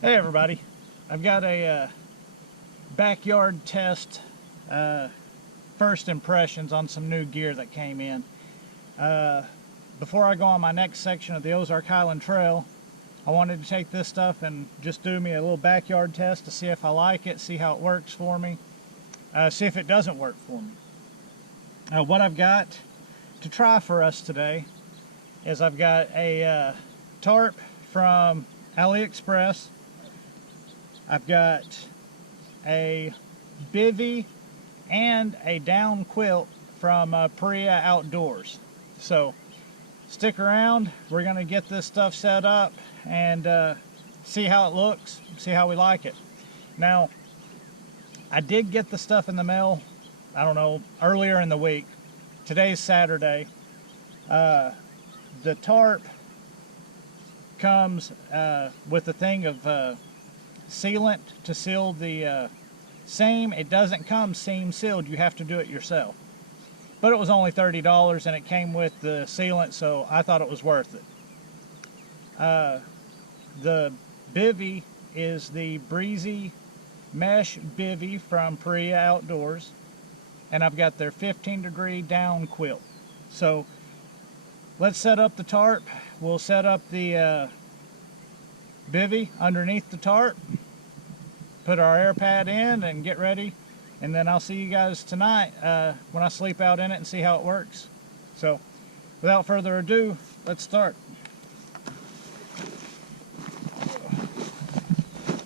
Hey everybody, I've got a backyard test first impressions on some new gear that came in. Before I go on my next section of the Ozark Highland Trail, I wanted to take this stuff and just do me a little backyard test to see if I like it, see how it works for me, see if it doesn't work for me. What I've got to try for us today is I've got a tarp from Aliexpress. I've got a Bivy and a down quilt from Paria Outdoors. So stick around, we're going to get this stuff set up and see how it looks, see how we like it. Now, I did get the stuff in the mail, I don't know, earlier in the week. Today's Saturday. The tarp comes with a thing of sealant to seal the seam. It doesn't come seam sealed, you have to do it yourself. But it was only $30 and it came with the sealant, so I thought it was worth it. The Bivy is the Breezy Mesh Bivy from Paria Outdoors, and I've got their 15-degree down quilt. So let's set up the tarp. We'll set up the Bivy underneath the tarp, put our air pad in and get ready, and then I'll see you guys tonight when I sleep out in it and see how it works. So without further ado, let's start.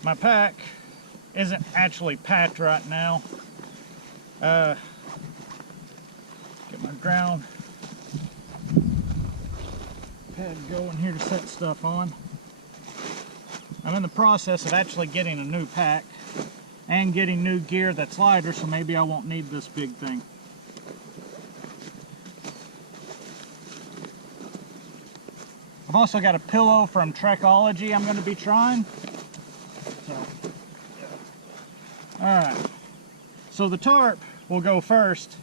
My pack isn't actually packed right now. Get my ground pad going here to set stuff on. I'm in the process of actually getting a new pack and getting new gear that's lighter, so maybe I won't need this big thing. I've also got a pillow from Trekology I'm going to be trying. So, alright, so the tarp will go first,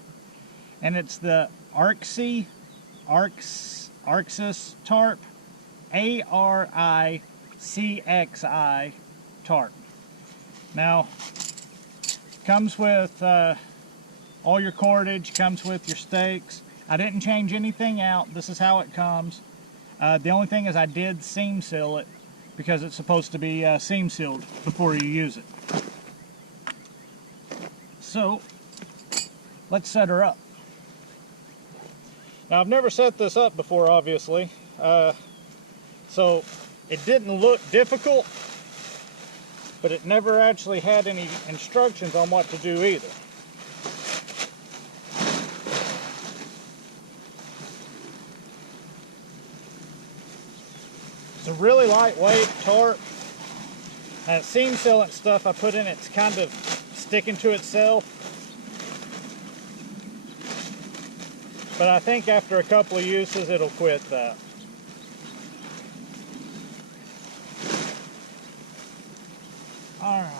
and it's the Aricxi Tarp, Aricxi tarp. Now, comes with all your cordage, comes with your stakes. I didn't change anything out. This is how it comes. The only thing is I did seam seal it because it's supposed to be seam sealed before you use it. So, let's set her up. Now, I've never set this up before, obviously, so it didn't look difficult, but it never actually had any instructions on what to do either. It's a really lightweight tarp. That seam sealant stuff I put in it's kind of sticking to itself. But I think after a couple of uses it'll quit that. Alright.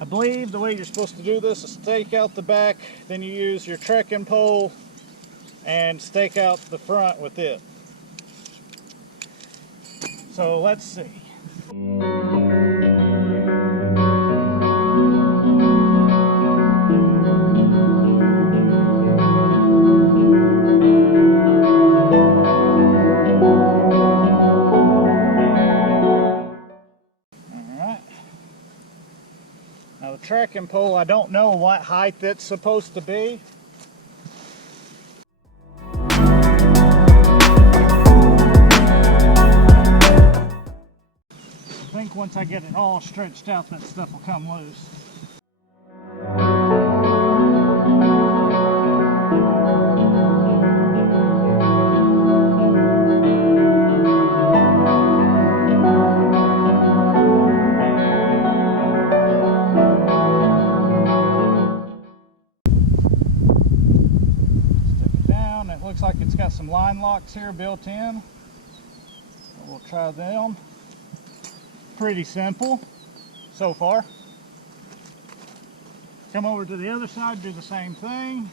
I believe the way you're supposed to do this is stake out the back, then you use your trekking pole and stake out the front with it. So let's see. Trekking pole, I don't know what height it's supposed to be. I think once I get it all stretched out, that stuff will come loose. Looks like it's got some line locks here built in. We'll try them. Pretty simple so far. Come over to the other side, do the same thing.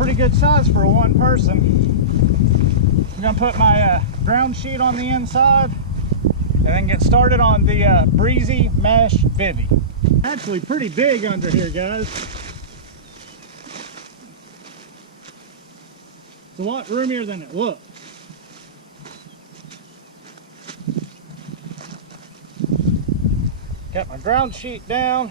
pretty good size for one person. I'm gonna put my ground sheet on the inside and then get started on the Breezy Mesh Bivy. Actually pretty big under here, guys. It's a lot roomier than it looks. Got my ground sheet down.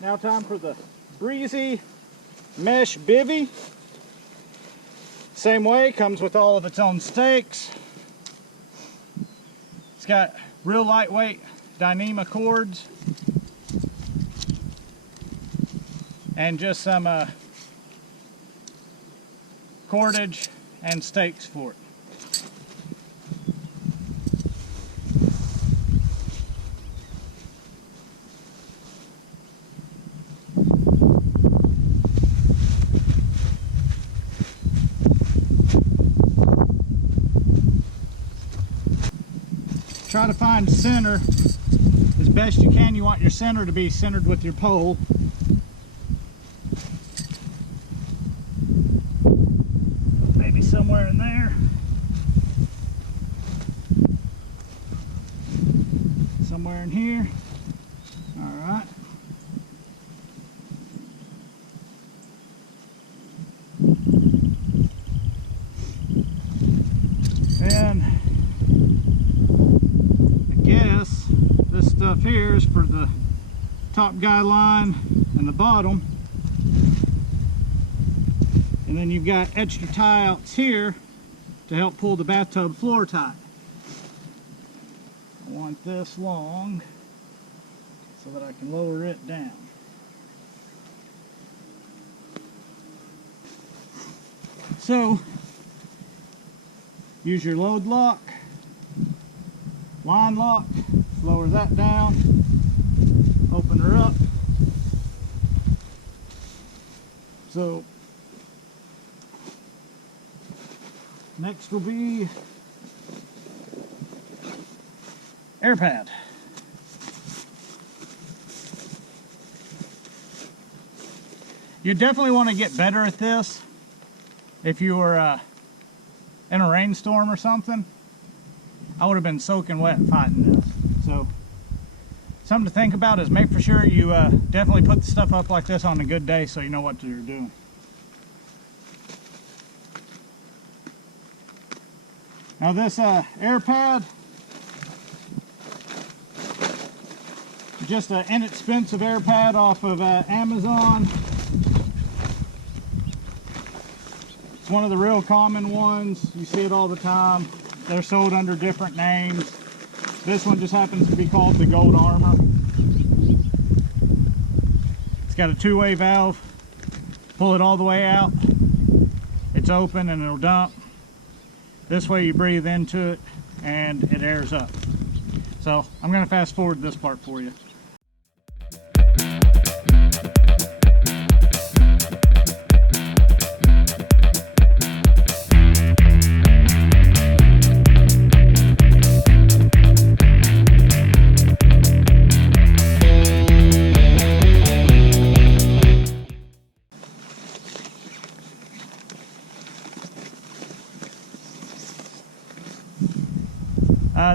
Now time for the Breezy Mesh Bivy. Same way, comes with all of its own stakes. It's got real lightweight Dyneema cords and just some cordage and stakes for it. Try to find center as best you can. You want your center to be centered with your pole. Maybe somewhere in there. Somewhere in here. All right. And this stuff here is for the top guy line and the bottom, and then you've got extra tie outs here to help pull the bathtub floor tight. I want this long so that I can lower it down. So use your load lock, line lock, lower that down, open her up. So next will be air pad. You definitely want to get better at this if you were in a rainstorm or something. I would have been soaking wet fighting this. So something to think about is make for sure you definitely put the stuff up like this on a good day so you know what you're doing. Now this air pad, just an inexpensive air pad off of Amazon. It's one of the real common ones. You see it all the time. They're sold under different names. This one just happens to be called the Gold Armor. It's got a two-way valve. Pull it all the way out. It's open and it'll dump. This way you breathe into it and it airs up. So I'm going to fast forward this part for you.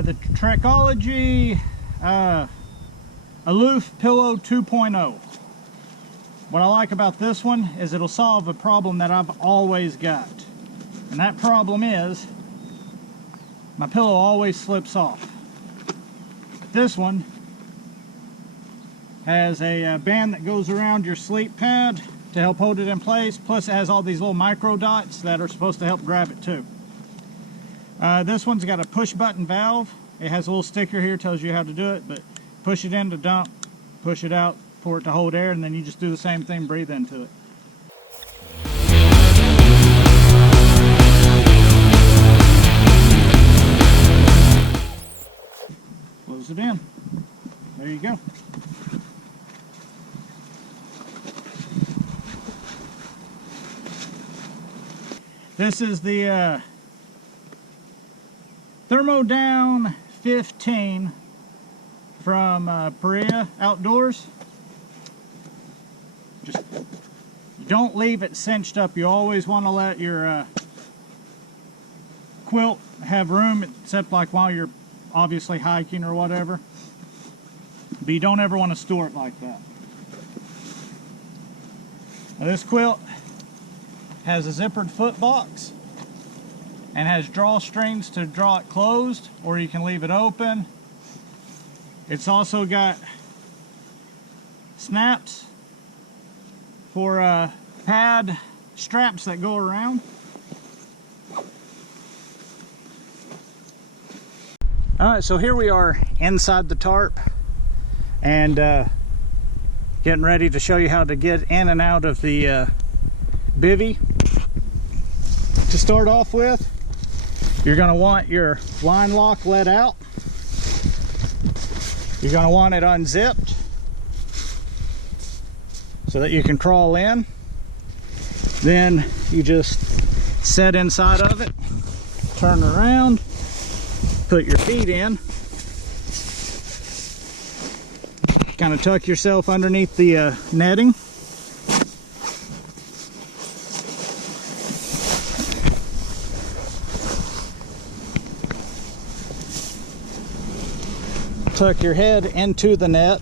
The Aricxi Aloof Pillow 2.0. What I like about this one is it'll solve a problem that I've always got. And that problem is my pillow always slips off. This one has a band that goes around your sleep pad to help hold it in place. Plus it has all these little micro dots that are supposed to help grab it too. This one's got a push button valve. It has a little sticker here, tells you how to do it, but push it in to dump, push it out for it to hold air, and then you just do the same thing, breathe into it. Close it in. There you go. This is the Thermodown 15 from Paria Outdoors. Just don't leave it cinched up. You always want to let your quilt have room, except like while you're obviously hiking or whatever. But you don't ever want to store it like that. Now this quilt has a zippered foot box and has drawstrings to draw it closed, or you can leave it open. It's also got snaps for pad straps that go around. Alright, so here we are inside the tarp, and getting ready to show you how to get in and out of the bivy. To start off with, you're going to want your line lock let out. You're going to want it unzipped so that you can crawl in. Then you just set inside of it, turn around, put your feet in, kind of tuck yourself underneath the netting. Tuck your head into the net,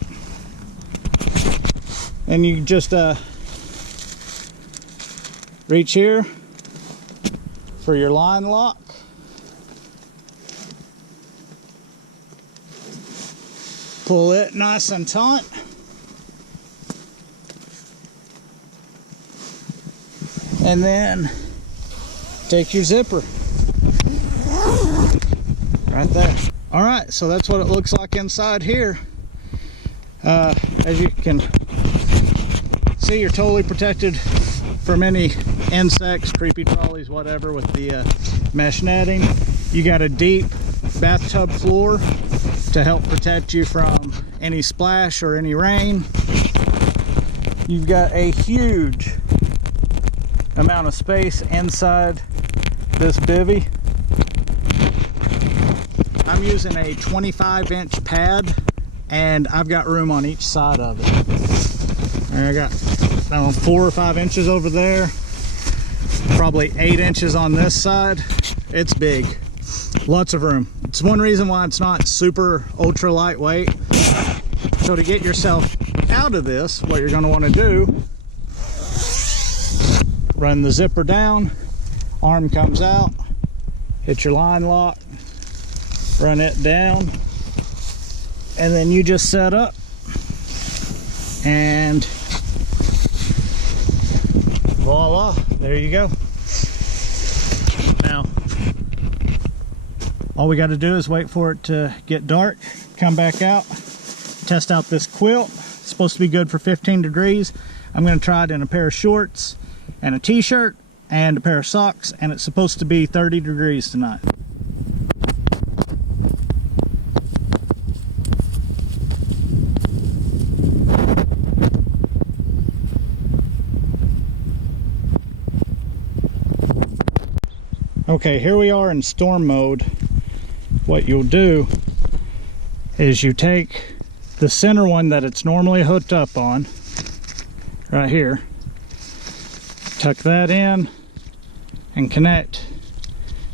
and you just reach here for your line lock. Pull it nice and taut. And then take your zipper. Right there. Alright, so that's what it looks like inside here. As you can see, you're totally protected from any insects, creepy crawlies, whatever, with the mesh netting. You got a deep bathtub floor to help protect you from any splash or any rain. You've got a huge amount of space inside this bivy. I'm using a 25-inch pad, and I've got room on each side of it. And I got 4 or 5 inches over there, probably 8 inches on this side. It's big, lots of room. It's one reason why it's not super ultra lightweight. So to get yourself out of this, what you're going to want to do, run the zipper down, arm comes out, hit your line lock, run it down, and then you just set up and voila, there you go. Now all we got to do is wait for it to get dark, come back out, test out this quilt. It's supposed to be good for 15 degrees. I'm going to try it in a pair of shorts and a t-shirt and a pair of socks, and it's supposed to be 30 degrees tonight. Okay, here we are in storm mode. What you'll do is you take the center one that it's normally hooked up on, right here, tuck that in and connect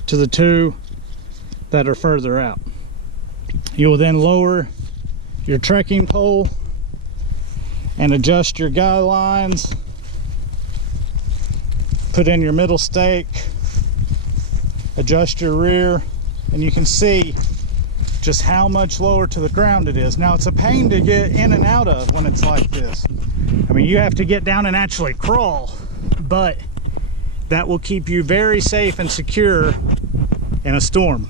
to the two that are further out. You will then lower your trekking pole and adjust your guy lines, put in your middle stake, adjust your rear, and you can see just how much lower to the ground it is. Now it's a pain to get in and out of when it's like this. I mean, you have to get down and actually crawl, but that will keep you very safe and secure in a storm.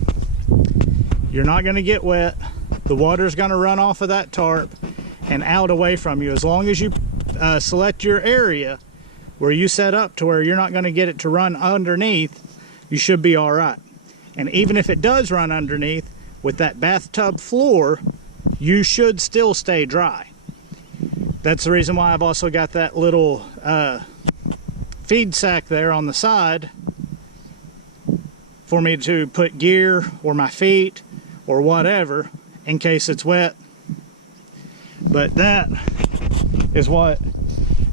You're not going to get wet. The water's going to run off of that tarp and out away from you. As long as you select your area where you set up to where you're not going to get it to run underneath, you should be all right. And even if it does run underneath, with that bathtub floor, you should still stay dry. That's the reason why I've also got that little feed sack there on the side for me to put gear or my feet or whatever in case it's wet. But that is what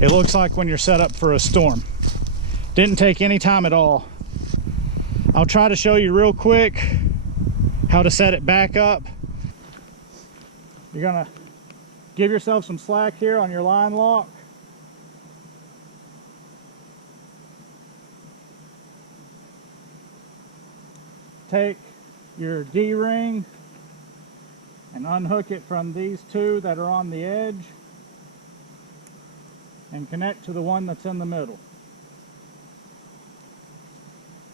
it looks like when you're set up for a storm. Didn't take any time at all. I'll try to show you real quick how to set it back up. You're gonna give yourself some slack here on your line lock. Take your D-ring and unhook it from these two that are on the edge and connect to the one that's in the middle.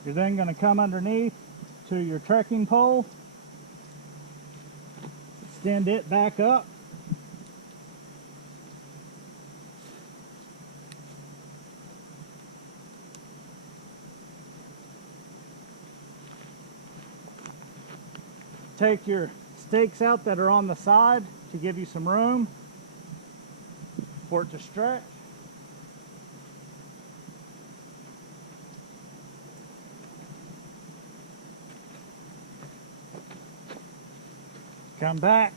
You're then going to come underneath to your trekking pole, extend it back up, take your stakes out that are on the side to give you some room for it to stretch. Come back,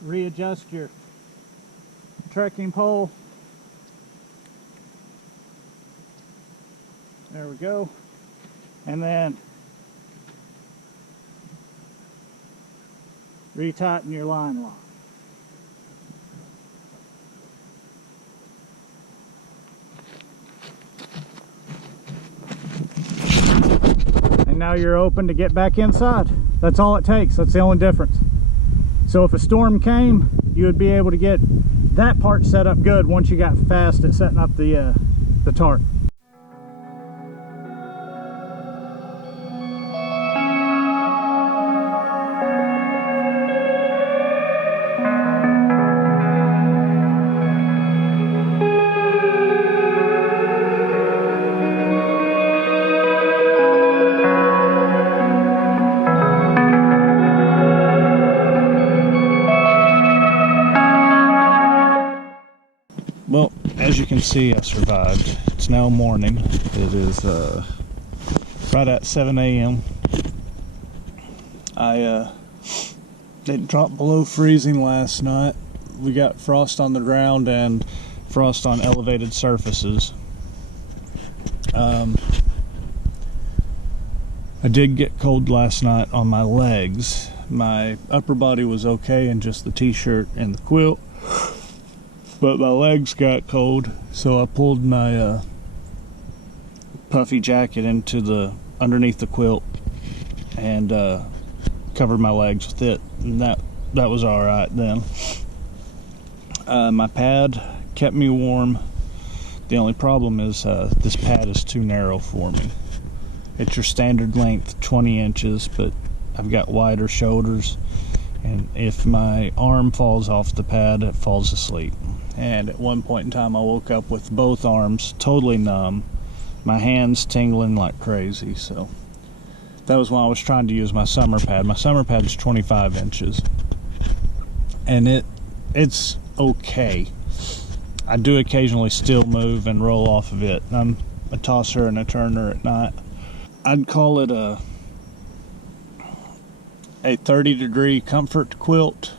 readjust your trekking pole. There we go. And then retighten your line lock. And now you're open to get back inside. That's all it takes. That's the only difference. So if a storm came, you would be able to get that part set up good once you got fast at setting up the tarp. Well, as you can see, I survived. It's now morning. It is right at 7 a.m. I didn't drop below freezing last night. We got frost on the ground and frost on elevated surfaces. I did get cold last night on my legs. My upper body was okay in just the t-shirt and the quilt, but my legs got cold, so I pulled my puffy jacket into underneath the quilt and covered my legs with it, and that was all right then. My pad kept me warm. The only problem is this pad is too narrow for me. It's your standard length, 20 inches, but I've got wider shoulders, and if my arm falls off the pad, it falls asleep. And at one point in time, I woke up with both arms totally numb, my hands tingling like crazy. So that was when I was trying to use my summer pad. My summer pad is 25 inches, and it's okay. I do occasionally still move and roll off of it. I'm a tosser and a turner at night. I'd call it a 30-degree comfort quilt,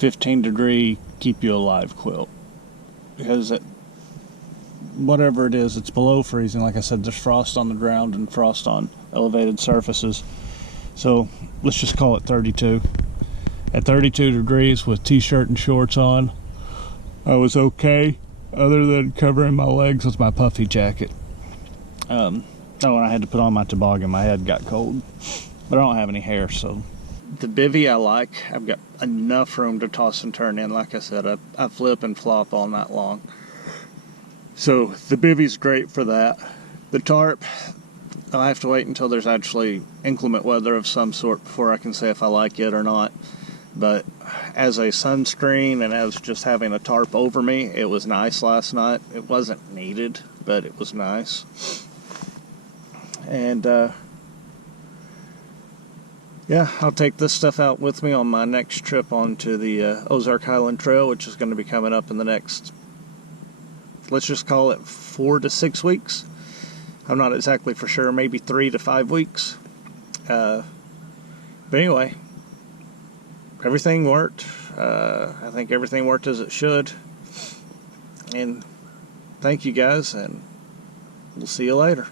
15-degree keep you alive quilt, because whatever it is, it's below freezing. Like I said, there's frost on the ground and frost on elevated surfaces, so let's just call it 32. At 32 degrees with t-shirt and shorts on, I was okay, other than covering my legs with my puffy jacket. Oh, and I had to put on my toboggan. My head got cold, but I don't have any hair, so. The Bivy I like. I've got enough room to toss and turn in. Like I said, I flip and flop all night long. So the Bivy's great for that. The tarp, I'll have to wait until there's actually inclement weather of some sort before I can say if I like it or not. But as a sunscreen and as just having a tarp over me, it was nice last night. It wasn't needed, but it was nice. And yeah, I'll take this stuff out with me on my next trip onto the Ozark Highland Trail, which is going to be coming up in the next, let's just call it 4 to 6 weeks. I'm not exactly for sure, maybe 3 to 5 weeks. But anyway, everything worked. I think everything worked as it should. And thank you guys, and we'll see you later.